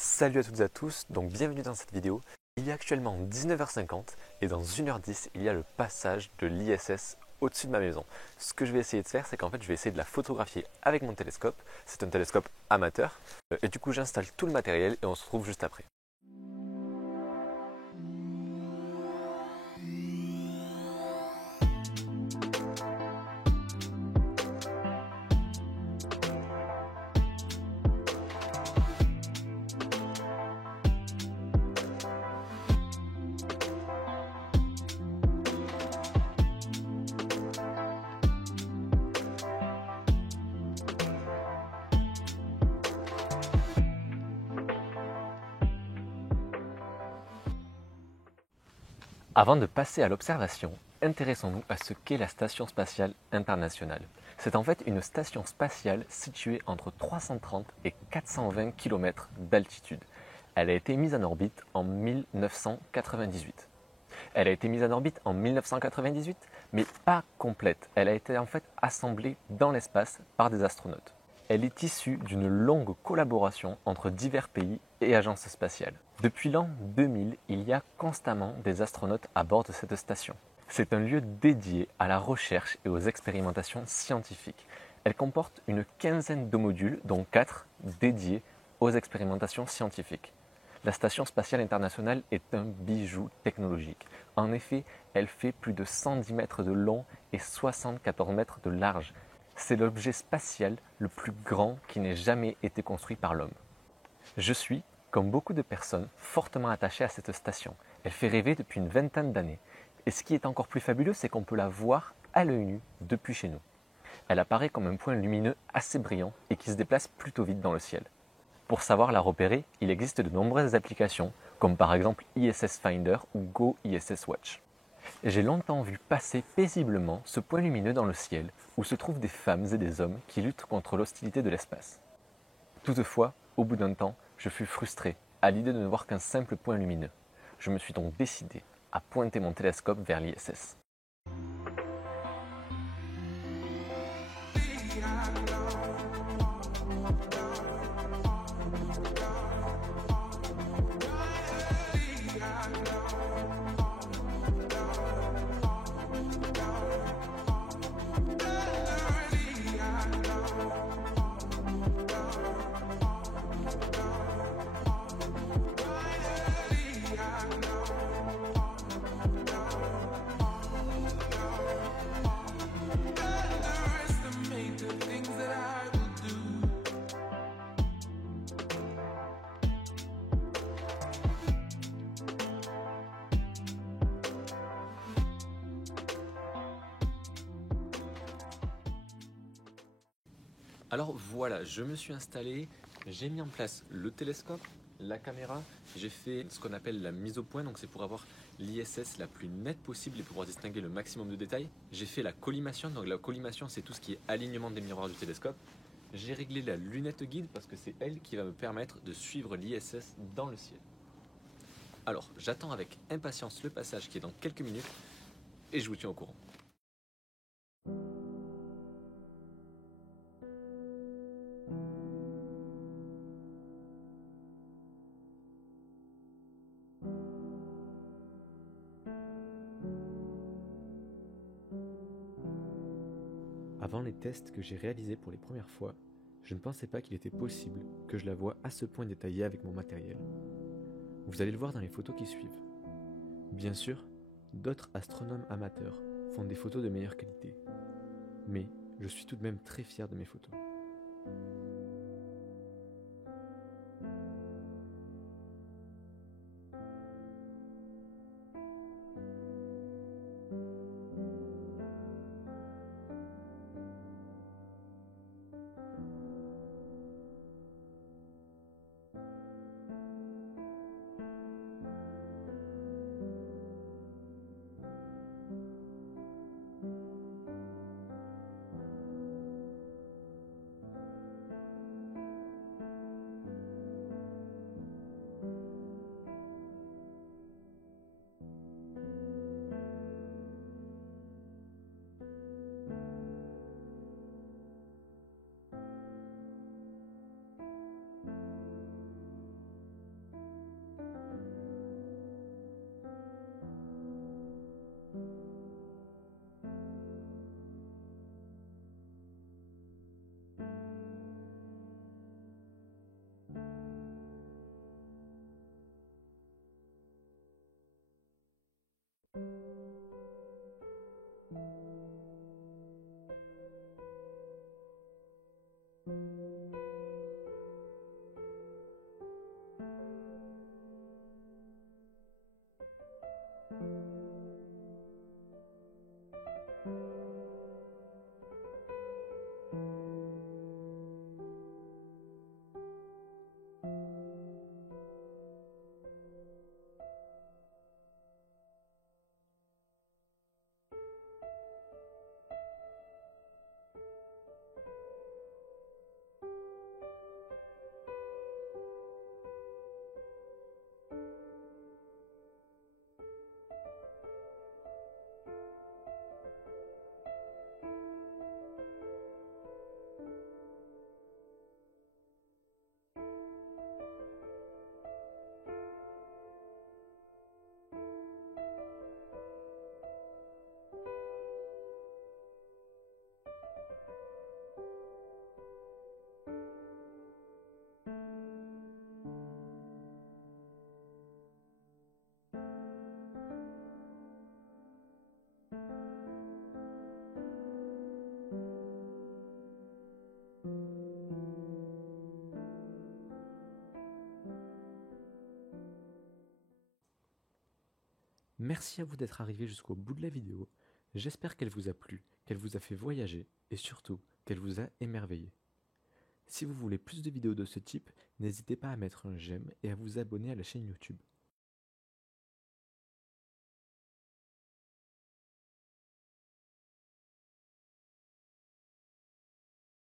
Salut à toutes et à tous, donc bienvenue dans cette vidéo. Il est actuellement 19h50 et dans 1h10 il y a le passage de l'ISS au-dessus de ma maison. Ce que je vais essayer de faire, c'est qu'en fait je vais essayer de la photographier avec mon télescope. C'est un télescope amateur et du coup j'installe tout le matériel et on se retrouve juste après. Avant de passer à l'observation, intéressons-nous à ce qu'est la Station spatiale internationale. C'est en fait une station spatiale située entre 330 et 420 km d'altitude. Elle a été mise en orbite en 1998. Elle a été mise en orbite en 1998, mais pas complète. Elle a été en fait assemblée dans l'espace par des astronautes. Elle est issue d'une longue collaboration entre divers pays et agences spatiales. Depuis l'an 2000, il y a constamment des astronautes à bord de cette station. C'est un lieu dédié à la recherche et aux expérimentations scientifiques. Elle comporte une quinzaine de modules, dont 4 dédiés aux expérimentations scientifiques. La Station spatiale internationale est un bijou technologique. En effet, elle fait plus de 110 mètres de long et 74 mètres de large. C'est l'objet spatial le plus grand qui n'ait jamais été construit par l'homme. Je suis, comme beaucoup de personnes, fortement attaché à cette station. Elle fait rêver depuis une vingtaine d'années. Et ce qui est encore plus fabuleux, c'est qu'on peut la voir à l'œil nu depuis chez nous. Elle apparaît comme un point lumineux assez brillant et qui se déplace plutôt vite dans le ciel. Pour savoir la repérer, il existe de nombreuses applications, comme par exemple ISS Finder ou Go ISS Watch. J'ai longtemps vu passer paisiblement ce point lumineux dans le ciel, où se trouvent des femmes et des hommes qui luttent contre l'hostilité de l'espace. Toutefois, au bout d'un temps, je fus frustré à l'idée de ne voir qu'un simple point lumineux. Je me suis donc décidé à pointer mon télescope vers l'ISS. Alors voilà, je me suis installé, j'ai mis en place le télescope, la caméra, j'ai fait ce qu'on appelle la mise au point, donc c'est pour avoir l'ISS la plus nette possible et pouvoir distinguer le maximum de détails. J'ai fait la collimation, donc la collimation c'est tout ce qui est alignement des miroirs du télescope. J'ai réglé la lunette guide parce que c'est elle qui va me permettre de suivre l'ISS dans le ciel. Alors j'attends avec impatience le passage qui est dans quelques minutes et je vous tiens au courant. Avant les tests que j'ai réalisés pour les premières fois, je ne pensais pas qu'il était possible que je la voie à ce point détaillée avec mon matériel. Vous allez le voir dans les photos qui suivent. Bien sûr, d'autres astronomes amateurs font des photos de meilleure qualité, mais je suis tout de même très fier de mes photos. Merci à vous d'être arrivé jusqu'au bout de la vidéo. J'espère qu'elle vous a plu, qu'elle vous a fait voyager et surtout qu'elle vous a émerveillé. Si vous voulez plus de vidéos de ce type, n'hésitez pas à mettre un j'aime et à vous abonner à la chaîne YouTube.